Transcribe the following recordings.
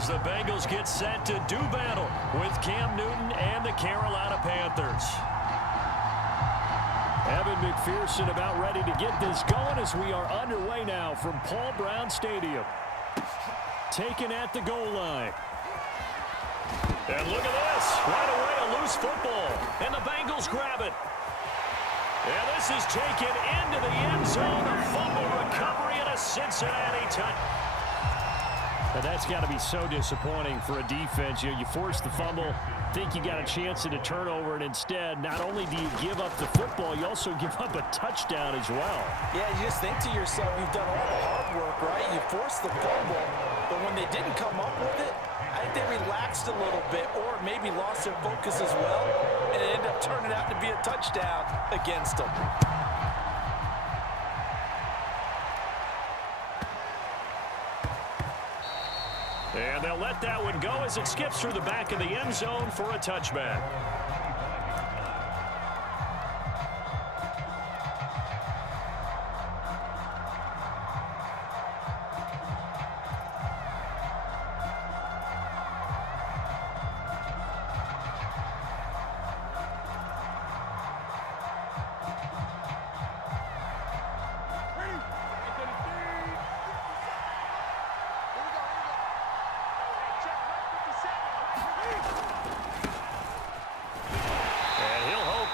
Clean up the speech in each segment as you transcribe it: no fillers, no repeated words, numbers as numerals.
as the Bengals get set to do battle with Cam Newton and the Carolina Panthers. Evan McPherson about ready to get this going as we are underway now from Paul Brown Stadium. Taken at the goal line. And look at this. Right away, a loose football. And the Bengals grab it. And this is taken into the end zone. A fumble recovery and a Cincinnati touchdown. And that's got to be so disappointing for a defense. You force the fumble, think you got a chance at a turnover, and instead, not only do you give up the football, you also give up a touchdown as well. Yeah, you just think to yourself, you've done all the hard work, right? You forced the fumble, but when they didn't come up with it, I think they relaxed a little bit or maybe lost their focus as well, and it ended up turning out to be a touchdown against them. And they'll let that one go as it skips through the back of the end zone for a touchback.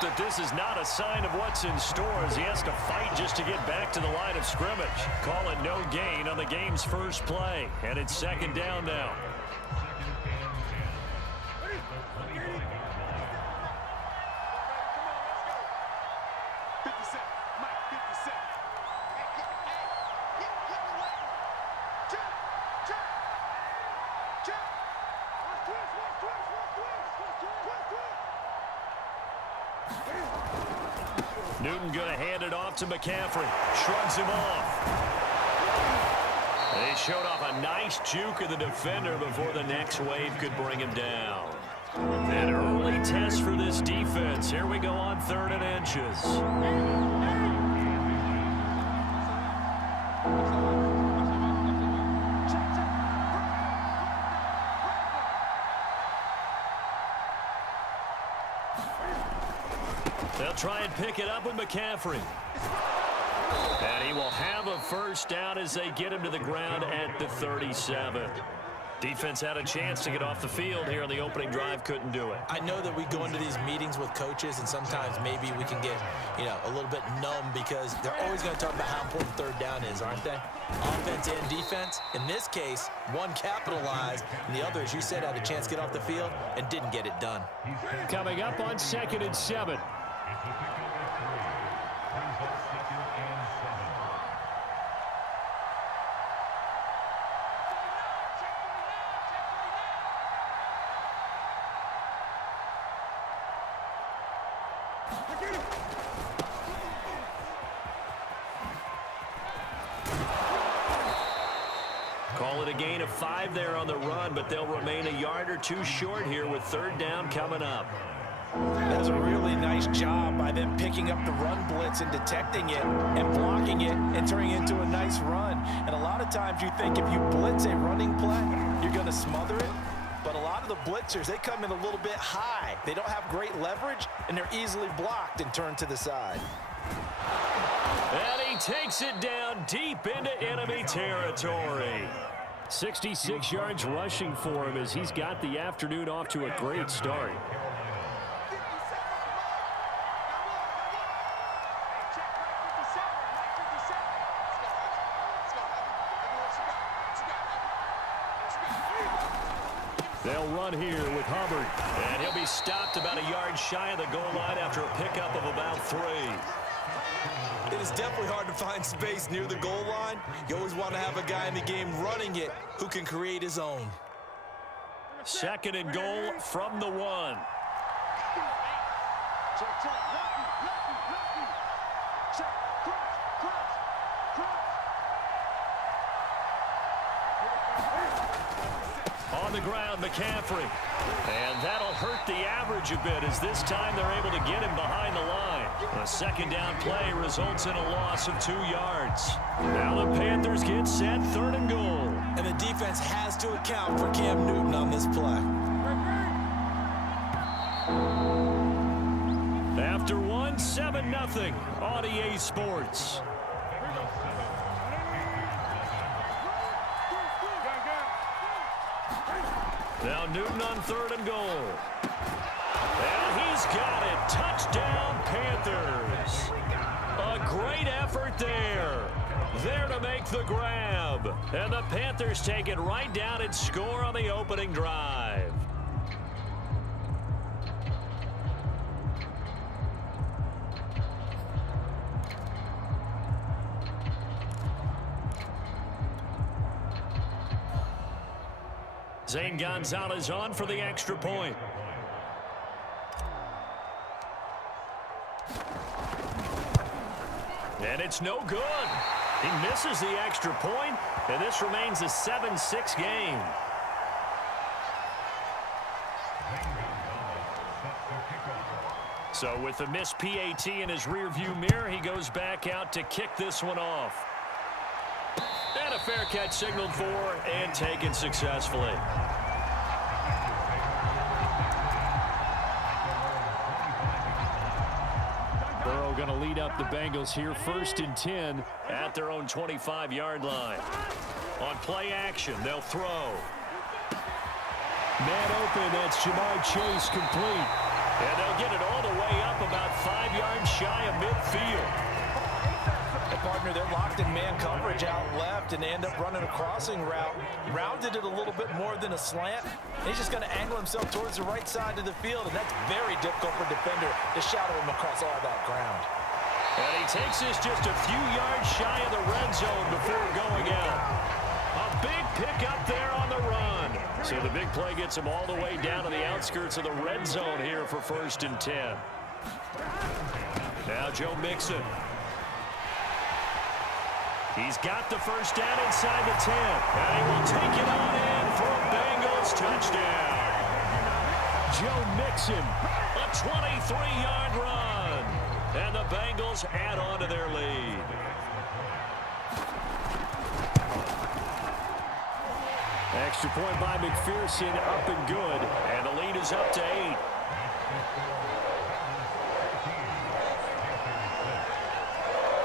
That this is not a sign of what's in store as he has to fight just to get back to the line of scrimmage. Call it no gain on the game's first play, and it's second down now. Newton going to hand it off to McCaffrey. Shrugs him off. They showed off a nice juke of the defender before the next wave could bring him down. An early test for this defense. Here we go on 3rd and inches. They'll try and pick it up with McCaffrey. And he will have a first down as they get him to the ground at the 37. Defense had a chance to get off the field here on the opening drive, couldn't do it. I know that we go into these meetings with coaches, and sometimes maybe we can get, a little bit numb because they're always going to talk about how important 3rd down is, aren't they? Offense and defense. In this case, one capitalized, and the other, as you said, had a chance to get off the field and didn't get it done. Coming up on 2nd and 7. Call it a gain of 5 there on the run, but they'll remain a yard or 2 short here with 3rd down coming up. That was a really nice job by them picking up the run blitz and detecting it and blocking it and turning it into a nice run. And a lot of times you think if you blitz a running play, you're going to smother it. But a lot of the blitzers, they come in a little bit high. They don't have great leverage, and they're easily blocked and turned to the side. And he takes it down deep into enemy territory. 66 yards rushing for him as he's got the afternoon off to a great start. They'll run here with Hubbard. And he'll be stopped about a yard shy of the goal line after a pickup of about 3. It is definitely hard to find space near the goal line. You always want to have a guy in the game running it who can create his own. 2nd and goal from the 1. On the ground, McCaffrey. And that'll hurt the average a bit as this time they're able to get him behind the line. A 2nd down play results in a loss of 2 yards. Now the Panthers get set, 3rd and goal. And the defense has to account for Cam Newton on this play. After one, 7-0 on EA Sports. Now Newton on 3rd and goal. And he's got it. Touchdown, Panthers. A great effort there. There to make the grab. And the Panthers take it right down and score on the opening drive. Zane Gonzalez on for the extra point. And it's no good. He misses the extra point, and this remains a 7-6 game. So with the missed PAT in his rearview mirror, he goes back out to kick this one off. And a fair catch signaled for and taken successfully. Burrow going to lead up the Bengals here, 1st and 10 at their own 25-yard line. On play action, they'll throw. Man open, that's Jamar Chase complete. And they'll get it all the way up about 5 yards shy of midfield. Partner, they're locked in man coverage out left, and they end up running a crossing route. Rounded it a little bit more than a slant. He's just going to angle himself towards the right side of the field, and that's very difficult for a defender to shadow him across all that ground. And he takes this just a few yards shy of the red zone before going out. A big pickup there on the run. So the big play gets him all the way down to the outskirts of the red zone here for 1st and 10. Now Joe Mixon. He's got the first down inside the 10. And he will take it on in for a Bengals touchdown. Joe Mixon, a 23-yard run. And the Bengals add on to their lead. Extra point by McPherson, up and good. And the lead is up to 8.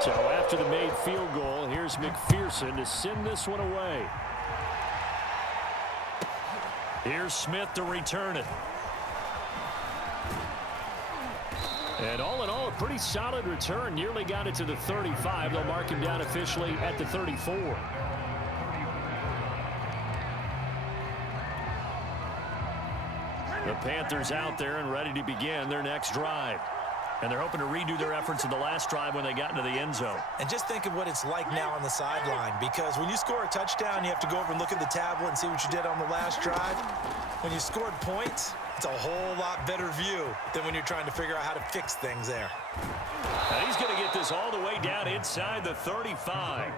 So after the made field goal, here's McPherson to send this one away. Here's Smith to return it. And all in all, a pretty solid return. Nearly got it to the 35. They'll mark him down officially at the 34. The Panthers out there and ready to begin their next drive. And they're hoping to redo their efforts in the last drive when they got into the end zone. And just think of what it's like now on the sideline, because when you score a touchdown, you have to go over and look at the tablet and see what you did on the last drive. When you scored points, it's a whole lot better view than when you're trying to figure out how to fix things there. And he's going to get this all the way down inside the 35.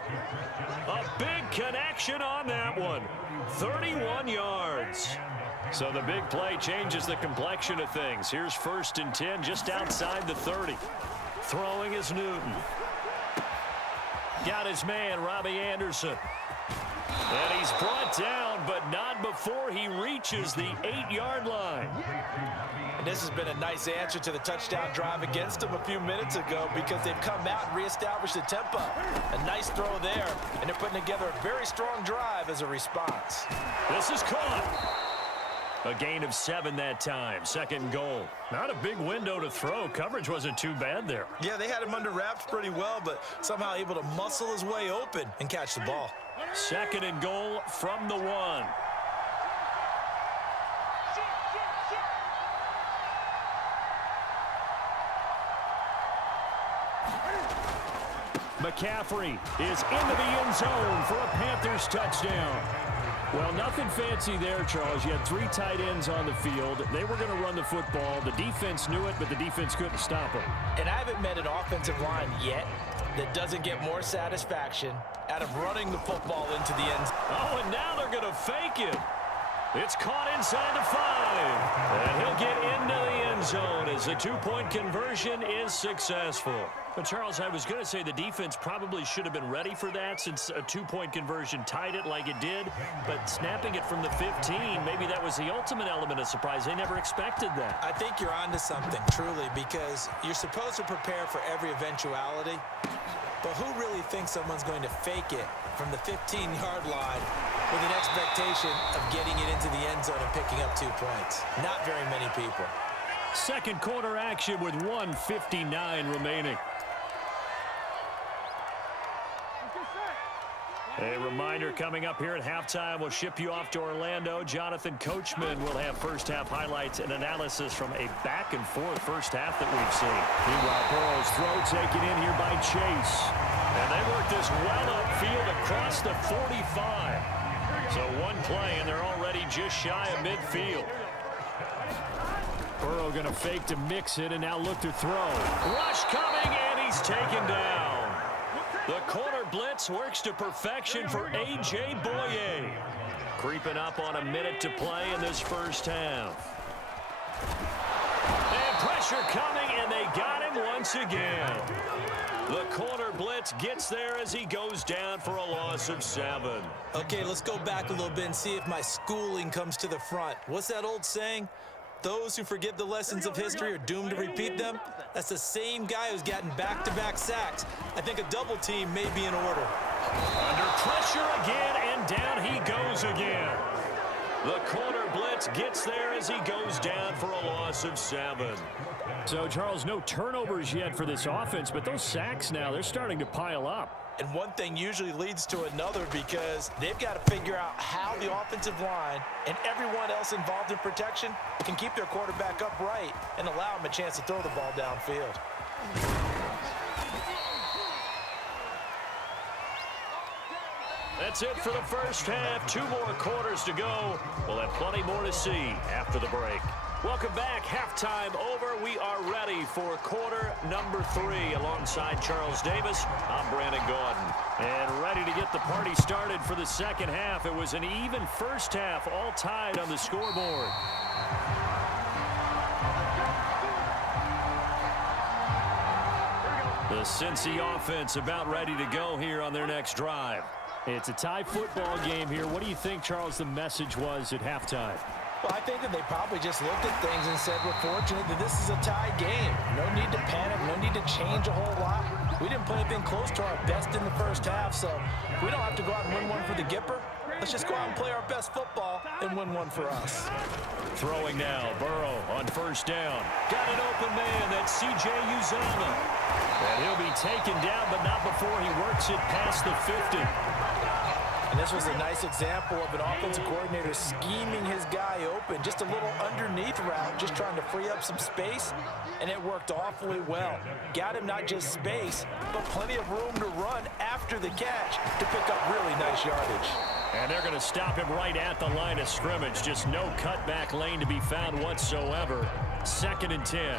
A big connection on that one. 31 yards. So the big play changes the complexion of things. Here's 1st and 10 just outside the 30. Throwing is Newton. Got his man, Robbie Anderson. And he's brought down, but not before he reaches the 8-yard line. And this has been a nice answer to the touchdown drive against them a few minutes ago, because they've come out and reestablished the tempo. A nice throw there, and they're putting together a very strong drive as a response. This is caught. A gain of 7 that time. 2nd goal. Not a big window to throw. Coverage wasn't too bad there. Yeah, they had him under wraps pretty well, but somehow able to muscle his way open and catch the ball. 2nd and goal from the 1. McCaffrey is into the end zone for a Panthers touchdown. Well, nothing fancy there, Charles. You had 3 tight ends on the field. They were going to run the football. The defense knew it, but the defense couldn't stop them. And I haven't met an offensive line yet that doesn't get more satisfaction out of running the football into the end zone. Oh, and now they're going to fake it. It's caught inside the 5. And he'll get into the end end zone as the two-point conversion is successful. But, Charles, I was going to say the defense probably should have been ready for that since a two-point conversion tied it like it did. But snapping it from the 15, maybe that was the ultimate element of surprise. They never expected that. I think you're onto something, truly, because you're supposed to prepare for every eventuality. But who really thinks someone's going to fake it from the 15-yard line with an expectation of getting it into the end zone and picking up 2 points? Not very many people. Second quarter action with 1:59 remaining. A reminder coming up here at halftime. We'll ship you off to Orlando. Jonathan Coachman will have first-half highlights and analysis from a back-and-forth first half that we've seen. Meanwhile, Burrow's throw taken in here by Chase. And they work this well upfield across the 45. So one play, and they're already just shy of midfield. Burrow going to fake to mix it, and now look to throw. Rush coming, and he's taken down. The corner blitz works to perfection for A.J. Boye. Creeping up on a minute to play in this first half. And pressure coming, and they got him once again. The corner blitz gets there as he goes down for a loss of 7. Okay, let's go back a little bit and see if my schooling comes to the front. What's that old saying? Those who forget the lessons of history are doomed to repeat them. That's the same guy who's gotten back-to-back sacks. I think a double team may be in order. Under pressure again, and down he goes again. The corner blitz gets there as he goes down for a loss of 7. So, Charles, no turnovers yet for this offense, but those sacks now, they're starting to pile up. And one thing usually leads to another because they've got to figure out how the offensive line and everyone else involved in protection can keep their quarterback upright and allow him a chance to throw the ball downfield. That's it for the first half. 2 more quarters to go. We'll have plenty more to see after the break. Welcome back. Halftime over. We are ready for quarter number 3. Alongside Charles Davis, I'm Brandon Gordon. And ready to get the party started for the second half. It was an even first half, all tied on the scoreboard. The Cincy offense about ready to go here on their next drive. It's a tie football game here. What do you think, Charles, the message was at halftime? Well, I think that they probably just looked at things and said, we're fortunate that this is a tie game. No need to panic, no need to change a whole lot. We didn't play anything close to our best in the first half, so we don't have to go out and win one for the Gipper. Let's just go out and play our best football and win one for us. Throwing now, Burrow on first down. Got an open man, that's C.J. Uzomah. And he'll be taken down, but not before he works it past the 50. And this was a nice example of an offensive coordinator scheming his guy open. Just a little underneath route, just trying to free up some space, and it worked awfully well. Got him not just space, but plenty of room to run after the catch to pick up really nice yardage. And they're going to stop him right at the line of scrimmage. Just no cutback lane to be found whatsoever. 2nd and 10.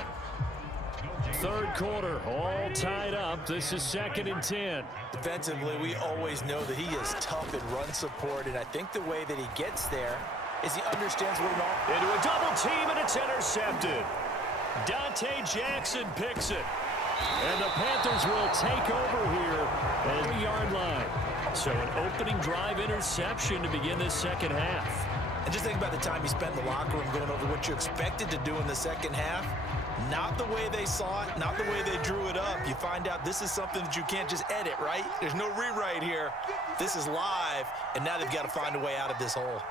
Third quarter, all tied up. This is 2nd and 10. Defensively, we always know that he is tough in run support, and I think the way that he gets there is he understands what Into a double team, and it's intercepted. Dante Jackson picks it. And the Panthers will take over here at the yard line. So an opening drive interception to begin this second half. And just think about the time you spent in the locker room going over what you expected to do in the second half. Not the way they saw it, not the way they drew it up. You find out this is something that you can't just edit, right? There's no rewrite here. This is live, and now they've got to find a way out of this hole.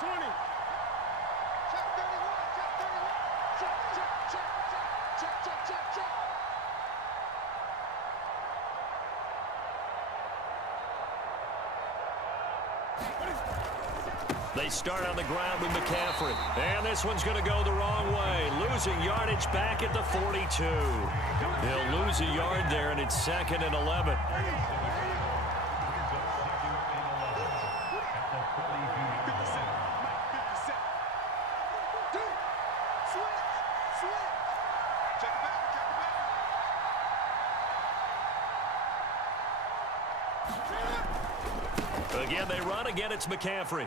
20. Check 31. Check. They start on the ground with McCaffrey. And this one's going to go the wrong way. Losing yardage back at the 42. He'll lose a yard there, and it's 2nd and 11. Again, they run. Again, it's McCaffrey.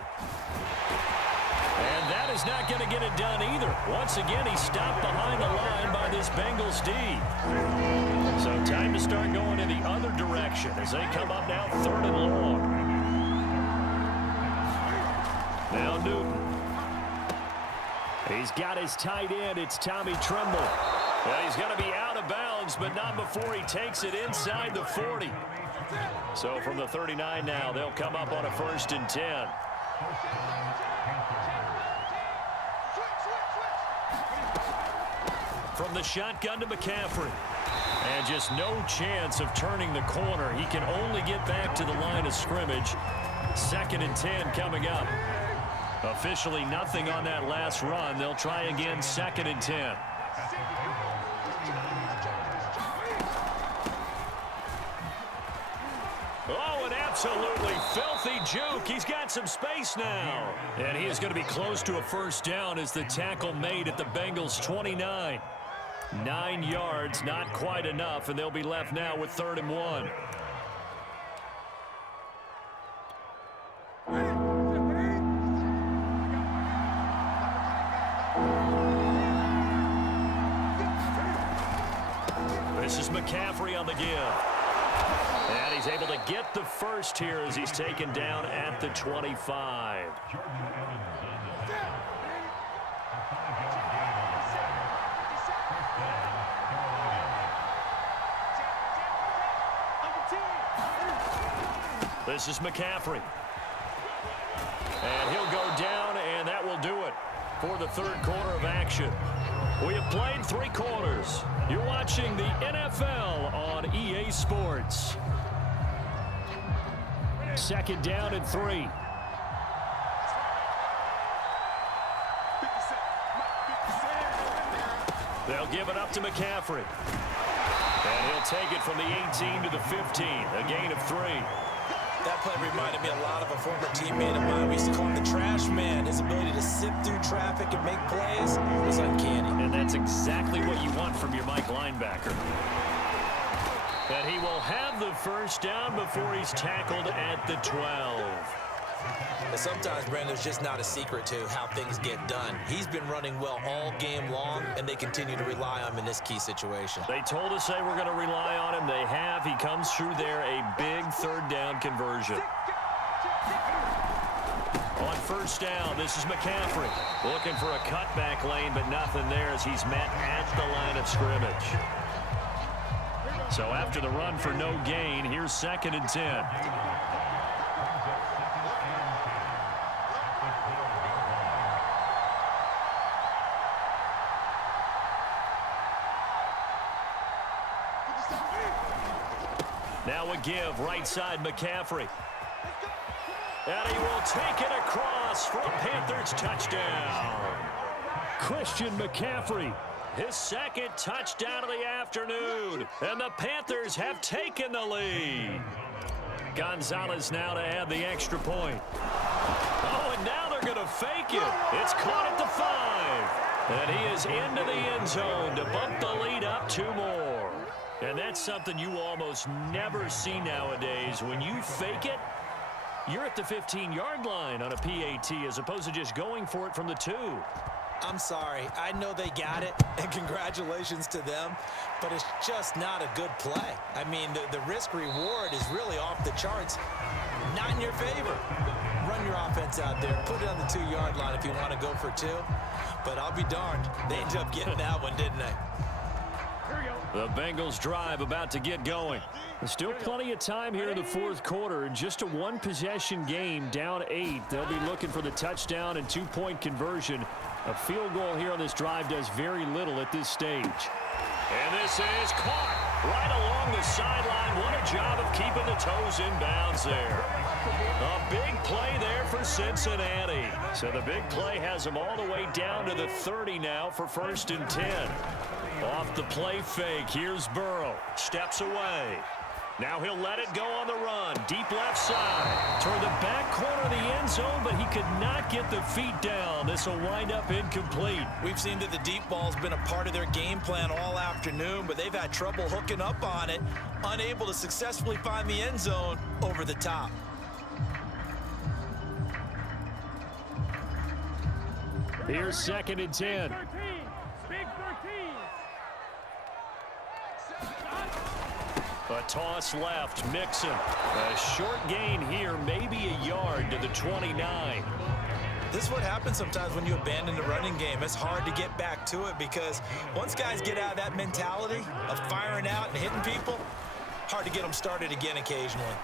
And that is he's not going to get it done either. Once again, he's stopped behind the line by this Bengals D. So time to start going in the other direction as they come up now 3rd and long. Now Newton. He's got his tight end. It's Tommy Tremble. And he's going to be out of bounds, but not before he takes it inside the 40. So from the 39 now, they'll come up on a 1st and 10. From the shotgun to McCaffrey. And just no chance of turning the corner. He can only get back to the line of scrimmage. 2nd and 10 coming up. Officially nothing on that last run. They'll try again 2nd and 10. Oh, an absolutely filthy juke. He's got some space now. And he is going to be close to a 1st down as the tackle made at the Bengals 29. 9 yards, not quite enough, and they'll be left now with 3rd and 1. This is McCaffrey on the give. And he's able to get the first here as he's taken down at the 25. This is McCaffrey. And he'll go down, and that will do it for the 3rd quarter of action. We have played 3 quarters. You're watching the NFL on EA Sports. 2nd down and 3. They'll give it up to McCaffrey. And he'll take it from the 18 to the 15, a gain of 3. That play reminded me a lot of a former teammate of mine. We used to call him the trash man. His ability to sift through traffic and make plays was uncanny. And that's exactly what you want from your Mike linebacker. And he will have the 1st down before he's tackled at the 12. But sometimes, Brandon, there's just not a secret to how things get done. He's been running well all game long, and they continue to rely on him in this key situation. They told us they were going to rely on him. They have. He comes through there, a big 3rd down conversion. On 1st down, this is McCaffrey. Looking for a cutback lane, but nothing there as he's met at the line of scrimmage. So after the run for no gain, here's 2nd and 10. Now a give, right side McCaffrey. And he will take it across for a Panthers touchdown. Christian McCaffrey, his 2nd touchdown of the afternoon. And the Panthers have taken the lead. Gonzalez now to add the extra point. Oh, and now they're going to fake it. It's caught at the 5. And he is into the end zone to bump the lead up 2 more. And that's something you almost never see nowadays. When you fake it, you're at the 15-yard line on a PAT as opposed to just going for it from the 2. I'm sorry. I know they got it, and congratulations to them, but it's just not a good play. I mean, the risk-reward is really off the charts. Not in your favor. Run your offense out there. Put it on the 2-yard line if you want to go for 2. But I'll be darned. They ended up getting that one, didn't they? The Bengals drive about to get going. There's still plenty of time here in the 4th quarter. Just a 1-possession game, down 8. They'll be looking for the touchdown and 2-point conversion. A field goal here on this drive does very little at this stage. And this is caught right along the sideline. What a job of keeping the toes in bounds there. A big play there for Cincinnati. So the big play has them all the way down to the 30 now for 1st and 10. Off the play fake, here's Burrow. Steps away. Now he'll let it go on the run. Deep left side. Toward the back corner of the end zone, but he could not get the feet down. This will wind up incomplete. We've seen that the deep ball's been a part of their game plan all afternoon, but they've had trouble hooking up on it. Unable to successfully find the end zone over the top. Here's 2nd and 10. Big 13. A toss left, Mixon. A short gain here, maybe a yard to the 29. This is what happens sometimes when you abandon the running game. It's hard to get back to it because once guys get out of that mentality of firing out and hitting people, hard to get them started again occasionally.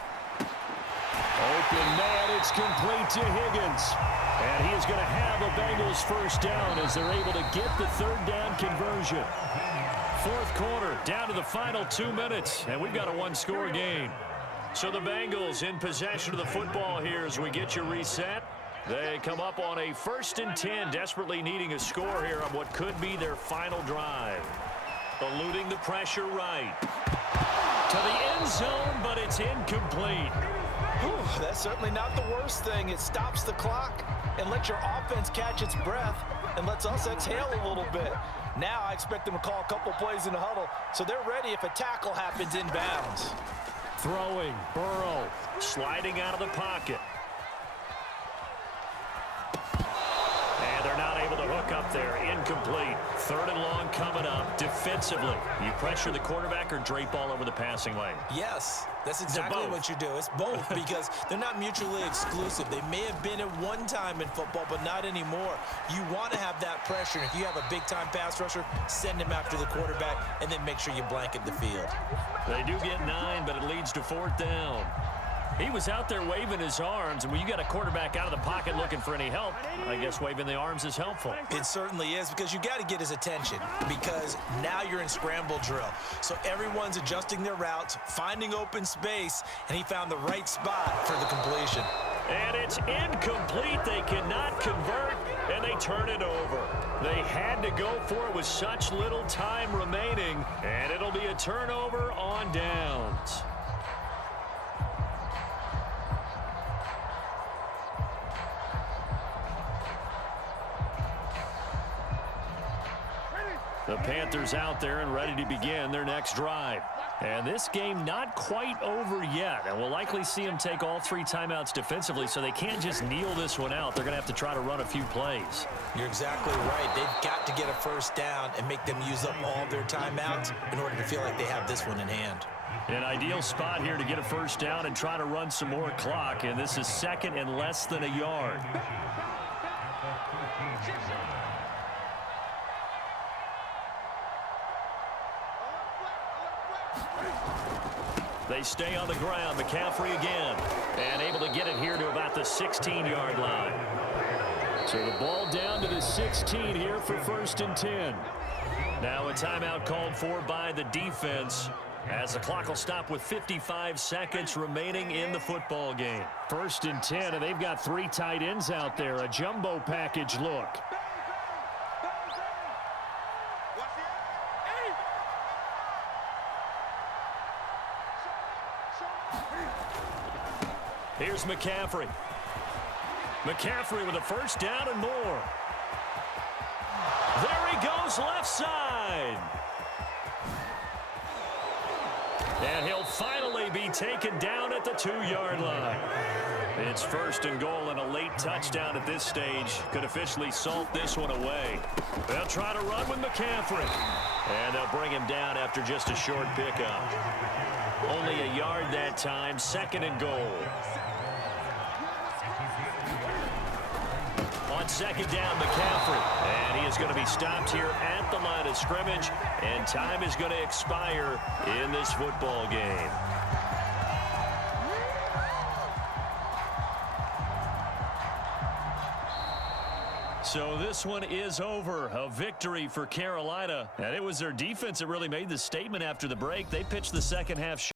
Open man, it's complete to Higgins. And he is going to have a Bengals first down as they're able to get the 3rd down conversion. 4th quarter, down to the final 2 minutes, and we've got a 1-score game. So the Bengals in possession of the football here as we get you reset. They come up on a 1st and 10, desperately needing a score here on what could be their final drive. Eluding the pressure right. To the end zone, but it's incomplete. Whew, that's certainly not the worst thing. It stops the clock and lets your offense catch its breath and lets us exhale a little bit. Now I expect them to call a couple plays in the huddle, so they're ready if a tackle happens inbounds. Throwing, Burrow, sliding out of the pocket. And they're not able to hook up there. Incomplete. 3rd and long coming up. Defensively, you pressure the quarterback or drape all over the passing lane? Yes, that's exactly what you do. It's both because they're not mutually exclusive. They may have been at one time in football, but not anymore. You want to have that pressure. If you have a big-time pass rusher, send him after the quarterback and then make sure you blanket the field. They do get 9, but it leads to 4th down. He was out there waving his arms, and when you got a quarterback out of the pocket looking for any help, I guess waving the arms is helpful. It certainly is because you got to get his attention because now you're in scramble drill. So everyone's adjusting their routes, finding open space, and he found the right spot for the completion. And it's incomplete. They cannot convert, and they turn it over. They had to go for it with such little time remaining, and it'll be a turnover on downs. The Panthers out there and ready to begin their next drive. And this game not quite over yet. And we'll likely see them take all 3 timeouts defensively, so they can't just kneel this one out. They're going to have to try to run a few plays. You're exactly right. They've got to get a first down and make them use up all their timeouts in order to feel like they have this one in hand. An ideal spot here to get a first down and try to run some more clock. And this is 2nd and less than a yard. They stay on the ground. McCaffrey again. And able to get it here to about the 16-yard line. So the ball down to the 16 here for 1st and 10. Now a timeout called for by the defense as the clock will stop with 55 seconds remaining in the football game. 1st and 10, and they've got 3 tight ends out there. A jumbo package look. Here's McCaffrey. McCaffrey with a first down and more. There he goes, left side. And he'll finally be taken down at the 2-yard line. It's 1st and goal and a late touchdown at this stage could officially salt this one away. They'll try to run with McCaffrey. And they'll bring him down after just a short pickup. Only a yard that time, 2nd and goal. On 2nd down, McCaffrey. And he is going to be stopped here at the line of scrimmage. And time is going to expire in this football game. So this one is over. A victory for Carolina. And it was their defense that really made the statement after the break. They pitched the second half.